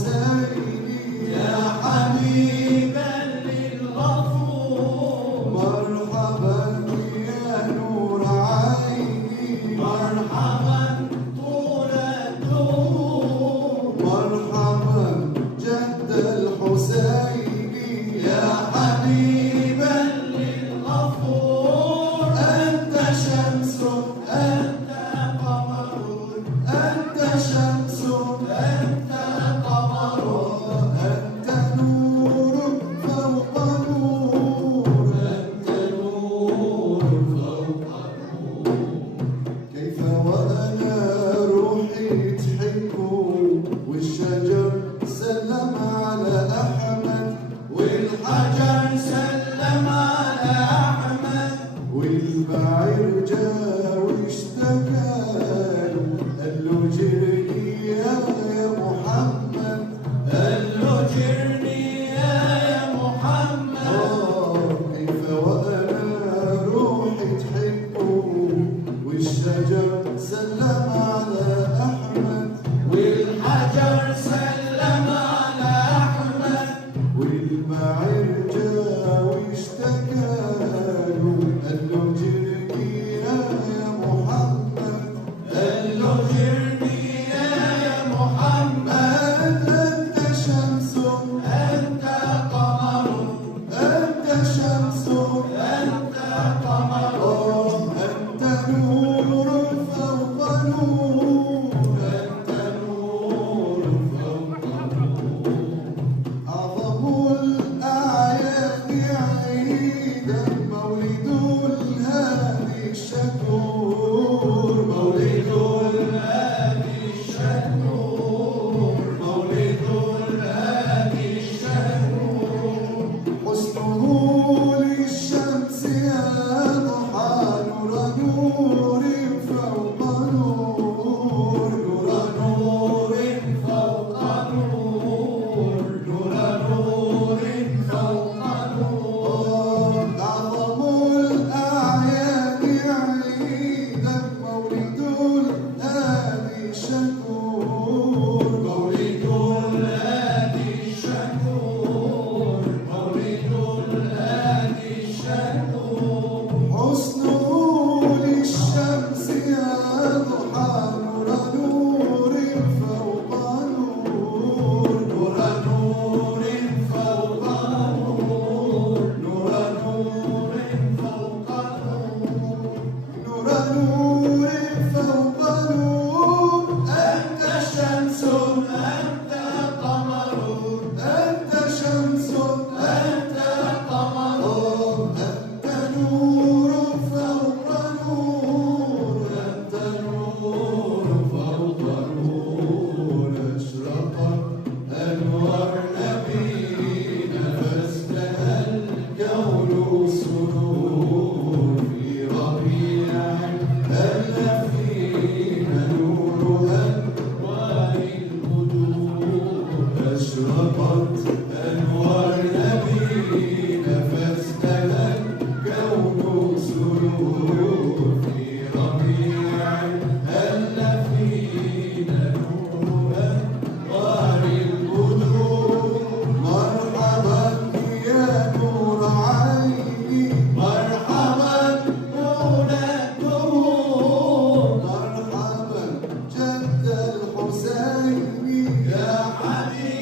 الحسين يا حبيبا للغفور مرحبا يا نور عيني مرحبا طول الدور مرحبا جد الحسين يا حبيبا للغفور أنت شمس أنت قمر أنت شمس أنت قمر أنت نور فوق نور أنت نور فوق نور كيف وأنا روحي تحب والشجر سلم على أحمد والحجر سلم على أحمد والبعير جا واشتكى قال له جرني يا محمد قال له جرني يا محمد كيف وأنا روحي تحبه والشجر سلم على أحمد والحجر سلم على أحمد والبعير جا واشتكى قال له جرني يا محمد قال له جرني يا محمد أنت شمس أنت قمر أنت شمس أنت قمر أنت نور فوق نور أنت نور فوق نور أعظم الأعياد عيدا مولد الهادي الشكور مولد الهادي الشكور مولد الهادي الشكور حسنه للشمس يضحى نور نور فوق نور نور نور فوق نور نور نور فوق نور أعظم الأعياد عيدا مولد الهادي الشكور مولد الهادي الشكور مولد الهادي الشكور حسنه للشمس يضحى نور نور فوق نور نور نور فوق نور نور نور فوق نور نور نور فوق نور أنت شمس أنت قمر أنت شمس أنت قمر أنت نور فوق نور أنت نور فوق نور أشرقت أنوار نبينا فازدهى الكون سرور في ربيع هل فينا نور أنوار البدور أشرقت أنوار نبينا فازدهى الكون سرور في ربيع هل فينا نور أنوار البدور مرحبا يا نور عيني مرحبا طول الدور مرحبا جد الحسين يا حبيبي